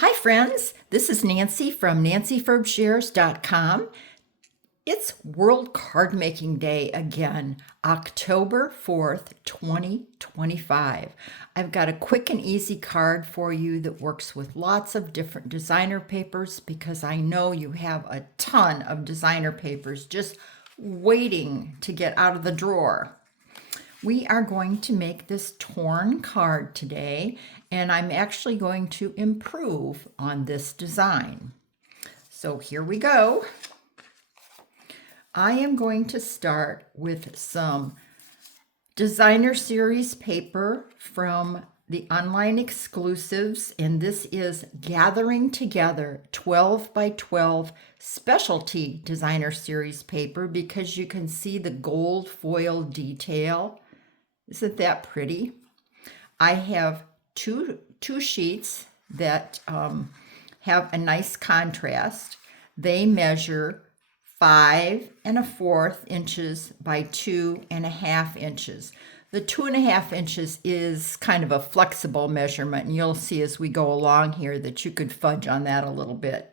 Hi, friends. This is Nancy from nancyfurbshares.com. It's World Card Making Day again, October 4th, 2025. I've got a quick and easy card for you that works with lots of different designer papers because I know you have a ton of designer papers just waiting to get out of the drawer. We are going to make this torn card today, and I'm actually going to improve on this design. So here we go. I am going to start with some designer series paper from the online exclusives, and this is Gathering Together 12 by 12 specialty designer series paper because you can see the gold foil detail. Isn't that pretty? I have two sheets that have a nice contrast. They measure 5 1/4 inches by 2 1/2 inches. The 2 1/2 inches is kind of a flexible measurement, and you'll see as we go along here that you could fudge on that a little bit.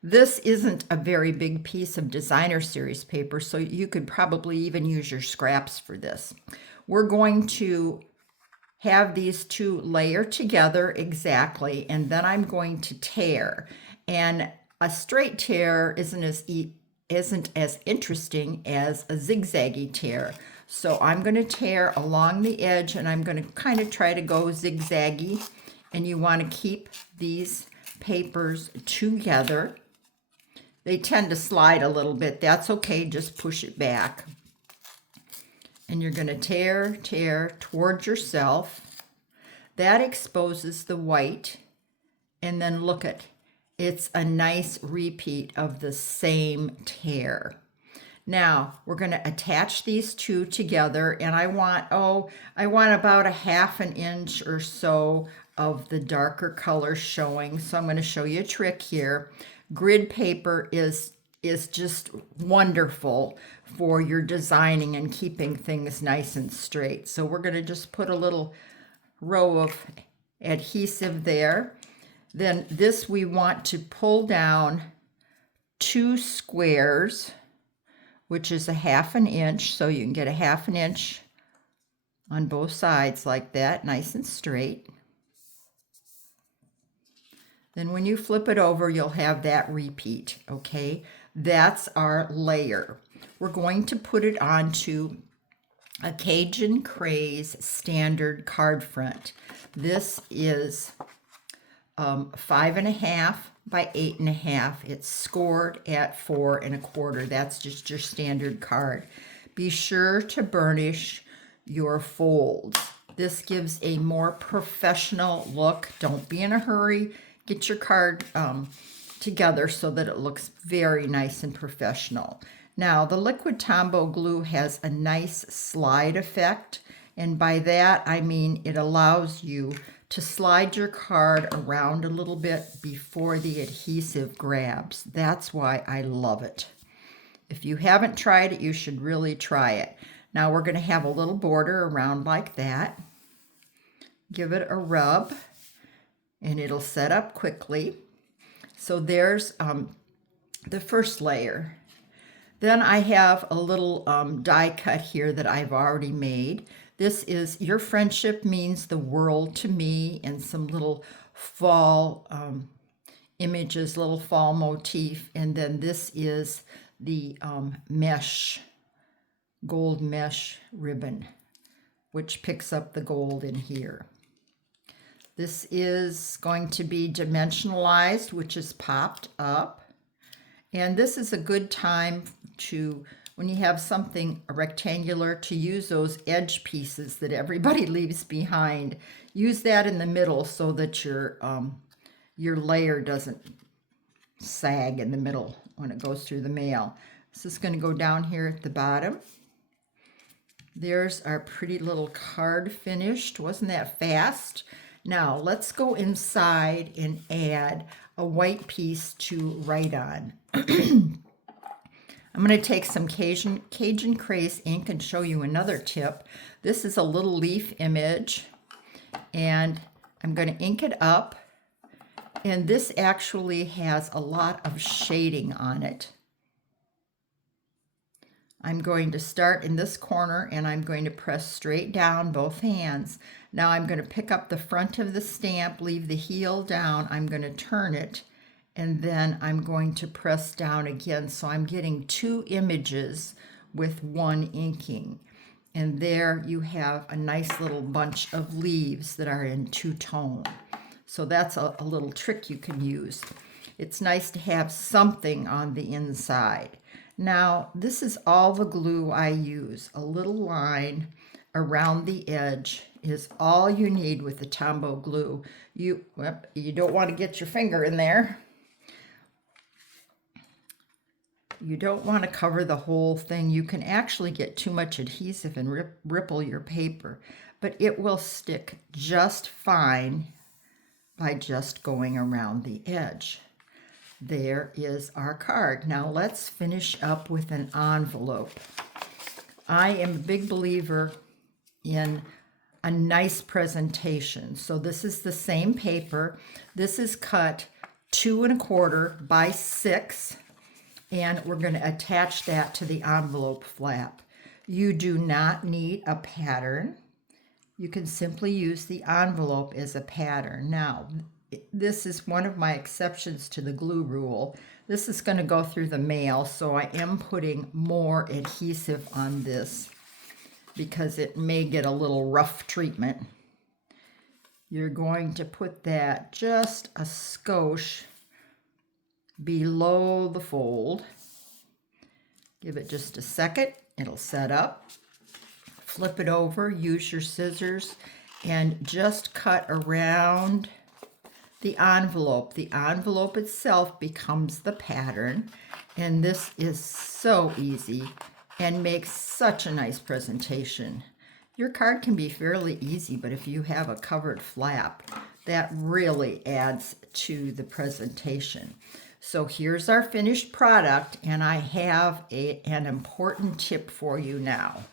This isn't a very big piece of designer series paper, so you could probably even use your scraps for this. We're going to have these two layer together exactly, and then I'm going to tear. And a straight tear isn't as interesting as a zigzaggy tear. So I'm going to tear along the edge, and I'm going to kind of try to go zigzaggy. And you want to keep these papers together. They tend to slide a little bit. That's okay, just push it back. And you're going to tear towards yourself. That exposes the white. And then look at, it's a nice repeat of the same tear. Now we're going to attach these two together, and I want about 1/2 inch or so of the darker color showing. So I'm going to show you a trick here. Grid paper is just wonderful for your designing and keeping things nice and straight. So we're going to just put a little row of adhesive there. Then this we want to pull down 2 squares, which is 1/2 inch. So you can get 1/2 inch on both sides like that, nice and straight. Then when you flip it over, you'll have that repeat, okay? That's our layer. We're going to put it onto a Cajun Craze standard card front. This is 5 1/2 by 8 1/2. It's scored at 4 1/4. That's just your standard card. Be sure to burnish your folds. This gives a more professional look. Don't be in a hurry. Get your card together so that it looks very nice and professional. Now, the liquid Tombow glue has a nice slide effect, and by that I mean it allows you to slide your card around a little bit before the adhesive grabs. That's why I love it. If you haven't tried it, you should really try it. Now we're going to have a little border around like that. Give it a rub, and it'll set up quickly. So there's the first layer. Then I have a little die cut here that I've already made. This is Your Friendship Means the World to Me, and some little fall images, little fall motif. And then this is the gold mesh ribbon, which picks up the gold in here. This is going to be dimensionalized, which is popped up. And this is a good time to, when you have something rectangular, to use those edge pieces that everybody leaves behind. Use that in the middle so that your layer doesn't sag in the middle when it goes through the mail. This is going to go down here at the bottom. There's our pretty little card finished. Wasn't that fast? Now let's go inside and add a white piece to write on. I'm going to take some Cajun Craze ink and show you another tip. This is a little leaf image, and I'm going to ink it up And this actually has a lot of shading on it. I'm going to start in this corner and I'm going to press straight down both hands. Now I'm going to pick up the front of the stamp, leave the heel down. I'm going to turn it and then I'm going to press down again. So I'm getting two images with one inking. And there you have a nice little bunch of leaves that are in two-tone. So that's a little trick you can use. It's nice to have something on the inside. Now, this is all the glue I use. A little line around the edge is all you need with the Tombow glue. You don't want to get your finger in there. You don't want to cover the whole thing. You can actually get too much adhesive and ripple your paper, but it will stick just fine by just going around the edge. There is our card. Now let's finish up with an envelope. I am a big believer in a nice presentation. So this is the same paper. This is cut 2 1/4 by 6, and we're going to attach that to the envelope flap. You do not need a pattern. You can simply use the envelope as a pattern. Now, this is one of my exceptions to the glue rule. This is going to go through the mail, so I am putting more adhesive on this because it may get a little rough treatment. You're going to put that just a skosh below the fold. Give it just a second. It'll set up. Flip it over, use your scissors, and just cut around the envelope. The envelope itself becomes the pattern, and this is so easy and makes such a nice presentation. Your card can be fairly easy, but if you have a covered flap, that really adds to the presentation. So here's our finished product, and I have an important tip for you now.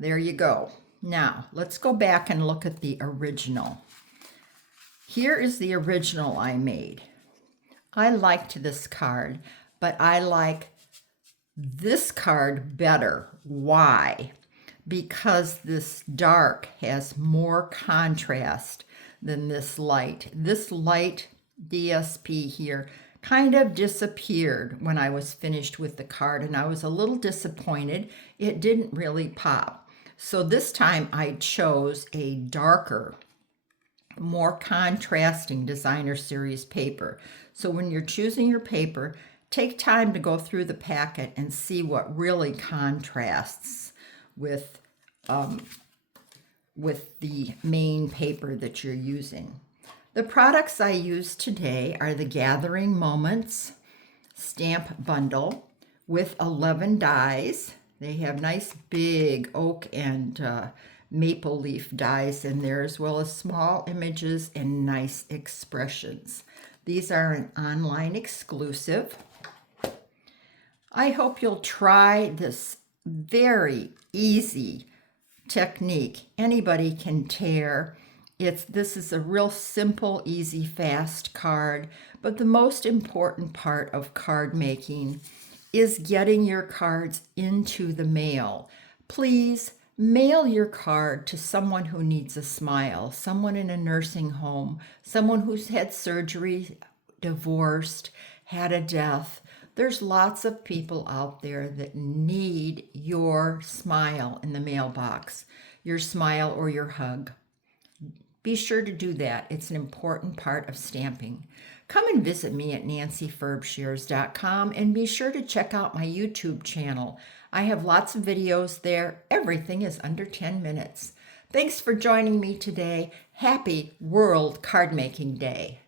There you go. Now, let's go back and look at the original. Here is the original I made. I liked this card, but I like this card better. Why? Because this dark has more contrast than this light. This light DSP here kind of disappeared when I was finished with the card, and I was a little disappointed. It didn't really pop. So this time I chose a darker, more contrasting designer series paper. So when you're choosing your paper, take time to go through the packet and see what really contrasts with the main paper that you're using. The products I use today are the Gathering Moments stamp bundle with 11 dies. They have nice big oak and maple leaf dies in there, as well as small images and nice expressions. These are an online exclusive. I hope you'll try this very easy technique. Anybody can tear. This is a real simple, easy, fast card, but the most important part of card making is getting your cards into the mail. Please mail your card to someone who needs a smile, someone in a nursing home, someone who's had surgery, divorced, had a death. There's lots of people out there that need your smile in the mailbox, your smile or your hug. Be sure to do that. It's an important part of stamping. Come and visit me at nancyfurbshears.com and be sure to check out my YouTube channel. I have lots of videos there. Everything is under 10 minutes. Thanks for joining me today. Happy World Card Making Day.